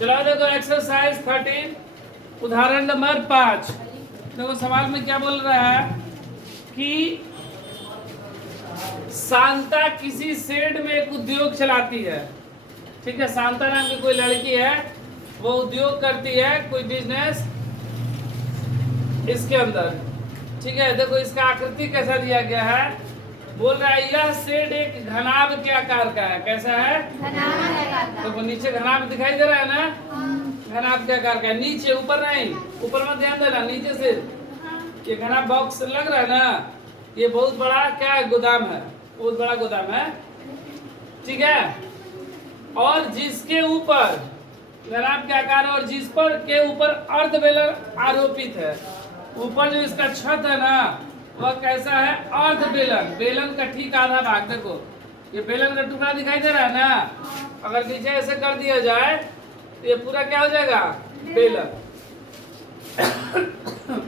चलो देखो एक्सरसाइज 13 उदाहरण नंबर 5। देखो सवाल में क्या बोल रहा है कि शांता किसी शेड में एक उद्योग चलाती है। ठीक है, शांता नाम की कोई लड़की है, वो उद्योग करती है, कोई बिजनेस इसके अंदर। ठीक है, देखो इसका आकृति कैसा दिया गया है। बोल रहा है यह शेड एक घनाभ के आकार का है। कैसा है? तो नीचे घनाभ दिखाई दे रहा है ना, घनाभ के आकार का है। नीचे, ऊपर नहीं, ऊपर मत ध्यान देना, नीचे से ये घनाभ बॉक्स लग रहा है ना, ये बहुत बड़ा क्या है, गोदाम है, बहुत बड़ा गोदाम है। ठीक है, और जिसके ऊपर घनाभ के आकार और जिस पर के ऊपर अर्धबेलन आरोपित है। ऊपर जो इसका छत है ना, वह कैसा है, अर्धबेलन, बेलन का ठीक आधा भाग। देखो ये बेलन का टुकड़ा दिखाई दे रहा है ना, अगर नीचे ऐसे कर दिया जाए तो ये पूरा क्या हो जाएगा, बेलन।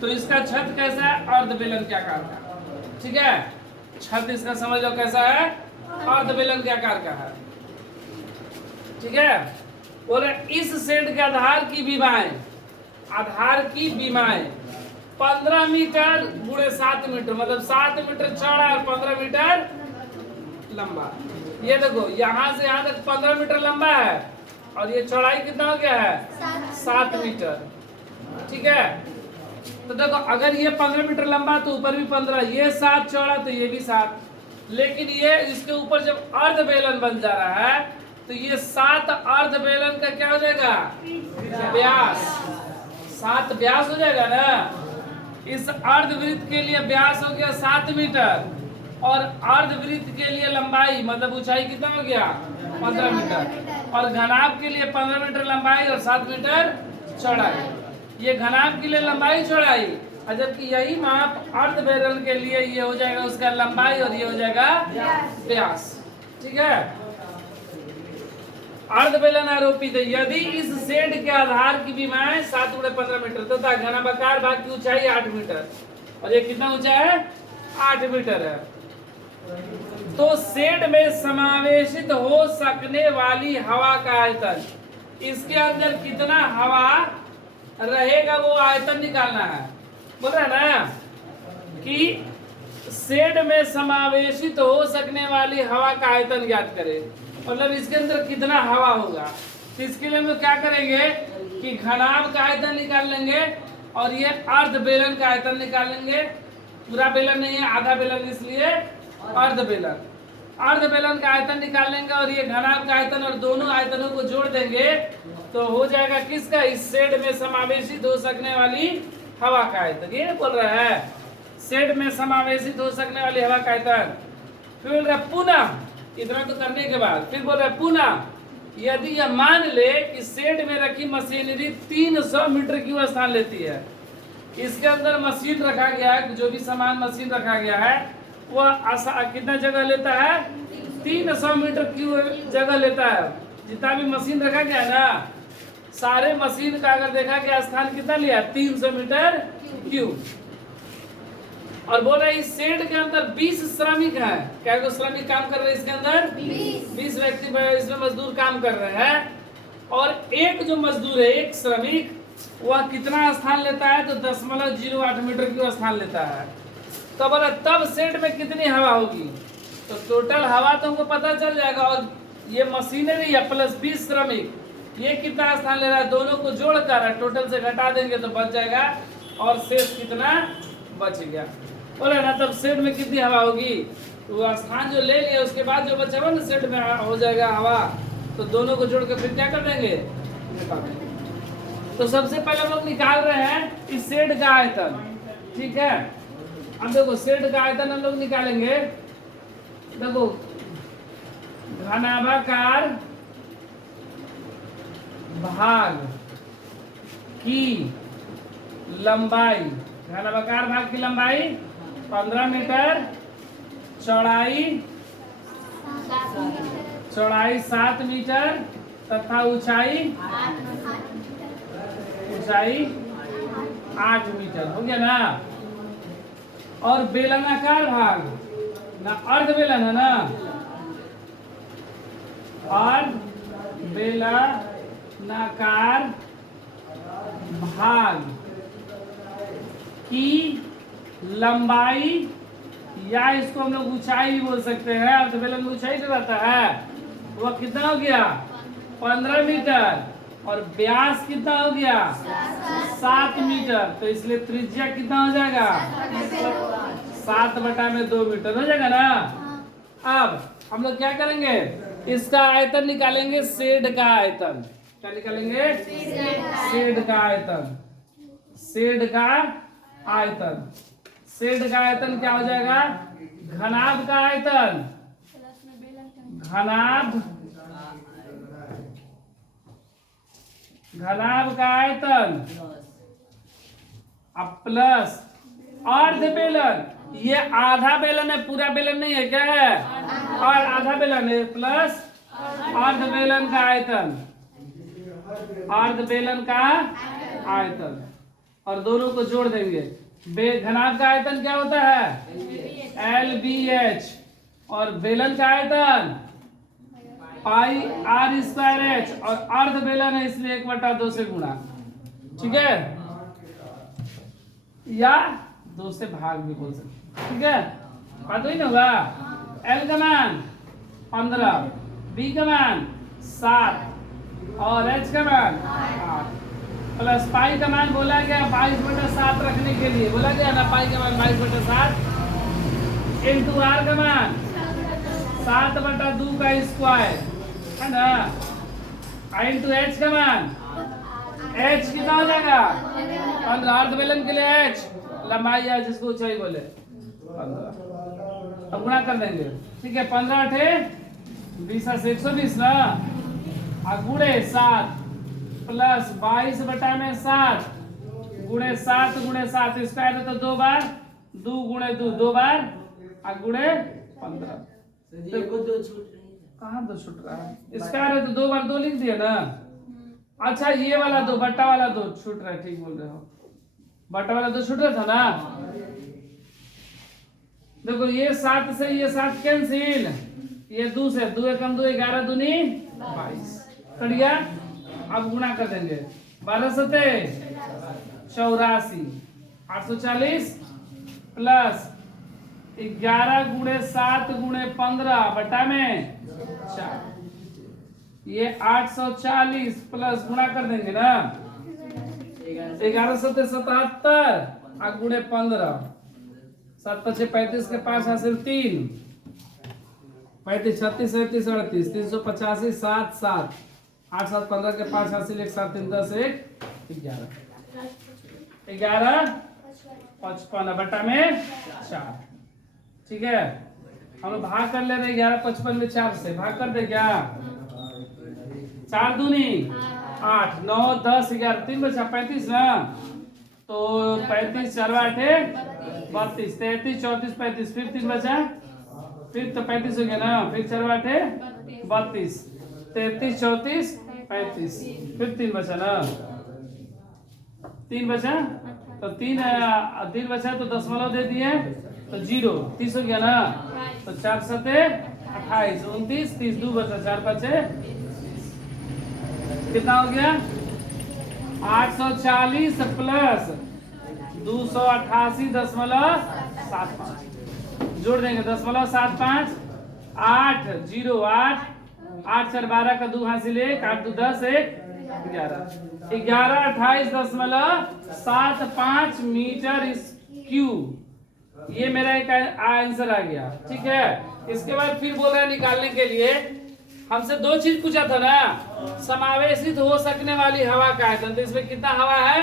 तो इसका छत कैसा है, अर्धबेलन के आकार का। ठीक है, छत इसका समझ लो कैसा है, अर्धबेलन के आकार का है। ठीक है, बोले इस शेड के आधार की बीमाएं, आधार की बीमाएं 15 मीटर गुणे 7 मीटर, मतलब 7 मीटर चौड़ा और 15 मीटर लंबा। ये देखो यहाँ से यहाँ तक 15 मीटर लंबा है और ये चौड़ाई कितना हो गया है, 7 मीटर। ठीक है, तो देखो अगर ये 15 मीटर लंबा तो ऊपर भी 15, ये 7 चौड़ा तो ये भी 7। लेकिन ये इसके ऊपर जब अर्धबेलन बन जा रहा है तो ये 7 अर्धबेलन का क्या हो जाएगा, व्यास। 7 व्यास हो जाएगा ना। इस अर्धवृत्त के लिए व्यास हो गया 7 मीटर और अर्धवृत्त के लिए लंबाई मतलब ऊंचाई कितना हो गया, 15 मीटर। और घनाभ के लिए 15 मीटर लंबाई और 7 मीटर चौड़ाई। ये घनाभ के लिए लंबाई चौड़ाई, और जबकि यही माप अर्धबेलन के लिए ये हो जाएगा उसका लंबाई और ये हो जाएगा व्यास। ठीक है, अर्धबेलन आरोपित है यदि इस शेड के आधार की बीमाएं 7 गुणे 15 मीटर तथा घनाभाकार भाग की ऊंचाई 8 मीटर और ये कितना ऊंचा है, 8 मीटर है, तो शेड में समावेशित हो सकने वाली हवा का आयतन, इसके अंदर कितना हवा रहेगा वो आयतन निकालना है। बोल रहा है ना कि शेड में समावेशित हो सकने वाली हवा का आयतन ज्ञात करें, मतलब इसके अंदर कितना हवा होगा। तो इसके लिए हम लोग क्या करेंगे कि घनाभ का आयतन निकाल लेंगे और ये अर्धबेलन का आयतन निकाल लेंगे। पूरा बेलन नहीं है, आधा बेलन, इसलिए अर्धबेलन। अर्धबेलन का आयतन निकाल लेंगे और ये घनाभ का आयतन, और दोनों आयतनों को जोड़ देंगे तो हो जाएगा किसका, इस शेड में समावेशित हो सकने वाली हवा का आयतन। ये बोल रहा है शेड में समावेशित हो सकने वाली हवा का आयतन। फिर बोल रहा पुनः, इतना तो करने के बाद फिर बोल रहा पुनः यदि यह मान ले कि शेड में रखी मशीनरी 300 मीटर क्यूब स्थान लेती है, इसके अंदर मशीन रखा गया है, जो भी सामान मशीन रखा गया है वह कितना जगह लेता है, 300 मीटर क्यूब जगह लेता है। जितना भी मशीन रखा गया है ना, सारे मशीन का अगर देखा गया स्थान कितना लिया, 300 मीटर क्यूब। और बोल रहा है इस शेड के अंदर 20 श्रमिक हैं। क्या को श्रमिक काम कर रहे हैं इसके अंदर, 20 व्यक्ति इसमें मजदूर काम कर रहे हैं। और एक जो मजदूर है, एक श्रमिक, वह कितना स्थान लेता है, तो 0.08 मीटर की स्थान लेता है। तो बोला तब शेड में कितनी हवा होगी, तो टोटल हवा तो हमको पता चल जाएगा। और ये मशीनरी है प्लस 20 श्रमिक, ये कितना स्थान ले रहा है, दोनों को जोड़कर टोटल से घटा देंगे तो बच जाएगा, और शेष कितना बच गया। बोले ना तब शेड में कितनी हवा होगी, तो वो स्थान जो ले लिया उसके बाद जो बचा हुआ ना शेड में हो जाएगा हवा, तो दोनों को जोड़ कर फिर क्या कर देंगे, निकाल देंगे। तो सबसे पहले हम लोग निकाल रहे हैं इस शेड का आयतन। ठीक है, अब देखो शेड का आयतन हम लोग निकालेंगे। देखो घनाभाकार भाग की लंबाई, घनाभाकार भाग की लंबाई 15 मीटर, चौड़ाई 7 मीटर तथा ऊंचाई 8 मीटर हो गया ना। और बेलनाकार भाग ना, अर्धबेलन है ना, अर्धबेलनाकार नकार भाग की लंबाई, या इसको हम लोग ऊंचाई भी बोल सकते हैं। अर्धबेलन में ऊंचाई जो रहता है वह कितना हो गया 15 मीटर, और व्यास कितना हो गया 7 मीटर। तो इसलिए त्रिज्या कितना हो जाएगा 7/2 मीटर हो जाएगा ना। अब हम लोग क्या करेंगे, इसका आयतन निकालेंगे, शेड का आयतन। क्या निकालेंगे, शेड का आयतन। शेड का आयतन, शेड का आयतन क्या हो जाएगा, घनाभ का आयतन, घनाभ का आयतन अब प्लस अर्ध बेलन। ये आधा बेलन है, पूरा बेलन नहीं है, क्या है, और आधा बेलन है, प्लस अर्ध बेलन का आयतन, अर्ध बेलन का आयतन, और दोनों को जोड़ देंगे। घनाभ का आयतन क्या होता है LBH, और बेलन का आयतन पाई R²H, और अर्ध बेलन है इसलिए 1/2 से गुणा, ठीक है, या 2 से भाग भी बोल सकते, ठीक है, बात हुई ना होगा। L का मान 15, B का मान 7 और H का मान 8, प्लस पाई का मान बोला गया 22/7 रखने के लिए, बोला गया ना पाई का मान 22/7 इंटू R का मान 7/2 का स्क्वायर है ना, इंटू H का मान, H कितना हो जाएगा 15, अर्ध बेलन के लिए H लंबाई है जिसको ऊंचाई बोले 15। अब गुणा कर देंगे, ठीक है, 15 × 20 से 120 ना, और गुणे 7 प्लस 22/7 गुणे 7 गुणे 7 स्क्वायर है तो 2 बार 2 गुणे 2 2 बार और गुणे 15। कहाँ 2 छूट रहा है, स्क्वायर है तो 2 बार 2 लिख दिया ना। अच्छा ये वाला 2 बट्टा वाला 2 छूट रहा है, ठीक बोल रहे हो, बट्टा वाला 2 छूट रहा था ना। देखो ये 7 से ये 7 कैंसिल, ये 2 से 2 कम 2 11 दूनी 22 कट गया। अब गुणा कर देंगे 12 × 84 840 प्लस 11 × 7 × 15 बटा में 4, ये 840 प्लस गुणा कर देंगे ना 11 × 7 77 और गुणे 15 7 × 5 35 के 5 हासिल 3 35 36 37 38 385 7 7 8 7 15 के 5 हासिल 1 7 3 10 1 11 11 55 बटा में 4, ठीक है। हम लोग भाग कर ले रहे 11 55 में 4 से भाग कर दे क्या, 4 दूनी 8 9 10 11 3 बचा 35 ना, तो 35 4 8 32 33 34 35 फिर 3 बचा, फिर तो 35 हो गया ना, फिर 4 8 32 33 34 35 फिर 3 बचा ना, 3 बचा तो 3 बचा तो दशमलव दे दिए तो 0 30 हो गया ना, तो 4 7 28 29 30 2 बचा 4 बचे कितना हो गया 840 प्लस 288.75 जोड़ देंगे 0.75 8 0 8 8 4 12 का 2 हासिल 1 8 2 10 1 11 11 28.75 मीटर क्यूब। ये मेरा एक आंसर आ गया, ठीक है। इसके बाद फिर बोल रहे हैं निकालने के लिए हमसे 2 चीज पूछा था ना, समावेशित हो सकने वाली हवा का आयतन, तो इसमें कितना हवा है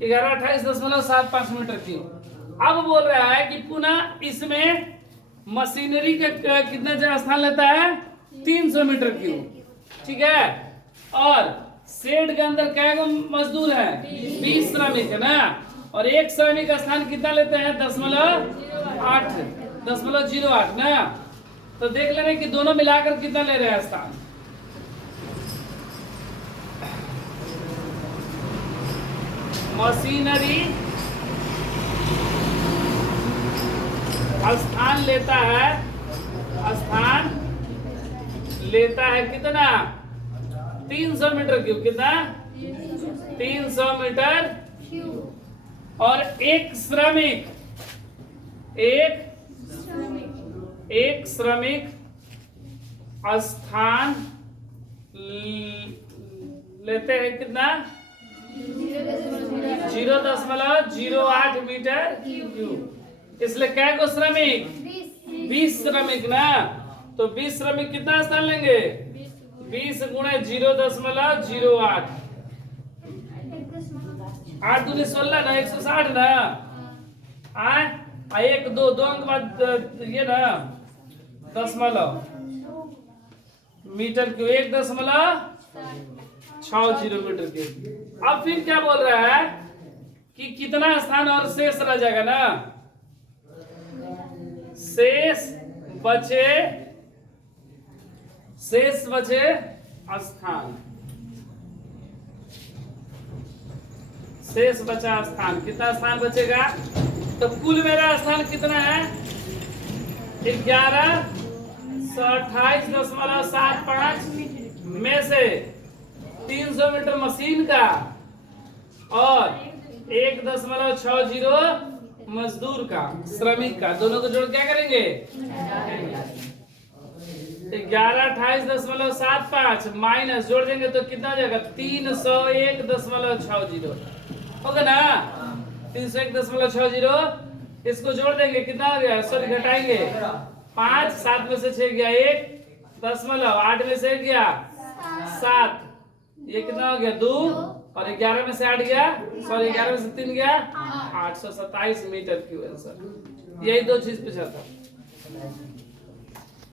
1128.75 मीटर क्यूब। अब बोल रहा है कि पुनः इसमें मशीनरी का कितना जगह स्थान लेता है 300 मीटर क्यूब, ठीक है। और शेड के अंदर क्या मजदूर है 20 श्रमिक है ना, और एक श्रमिक का स्थान कितना लेते हैं 0.08 ना, तो देख ले रहे कि दोनों मिलाकर कितना ले रहे हैं स्थान। मशीनरी स्थान लेता है कितना 300 मीटर क्यूब। कितना? 300 मीटर। और एक श्रमिक स्थान लेते हैं कितना? 0.08 मीटर क्यूब। इसलिए क्या को श्रमिक? 20 श्रमिक ना। तो 20 श्रमिक कितना स्थान लेंगे? 20 गुणे 0.08। 8 दूनी 16 ना, 160 ना। एक दो अंक बाद ये ना दशमलव मीटर क्यूब, 1.60 मीटर क्यूब। अब फिर क्या बोल रहा है कि कितना स्थान और शेष रह जाएगा ना? शेष बचे स्थान। शेष बचा स्थान। कितना स्थान बचेगा? तो कुल मेरा स्थान कितना है? 1128.75 में से 300 मीटर मशीन का और 1.60 मजदूर का, श्रमिक का, दोनों को जोड़ क्या करेंगे? 1128.75 माइनस जोड़ देंगे तो कितना हो जाएगा? 301.60 होगा ना। 301.60 इसको जोड़ देंगे कितना हो गया? सॉरी घटाएंगे 5, 7 में से 6 गया 1, 8 में से गया 7, ये कितना हो गया? 2, और 11 में से 8 गया, सॉरी 11 में से 3 गया 827 मीटर क्यूब आंसर। यही दो चीज पूछा था।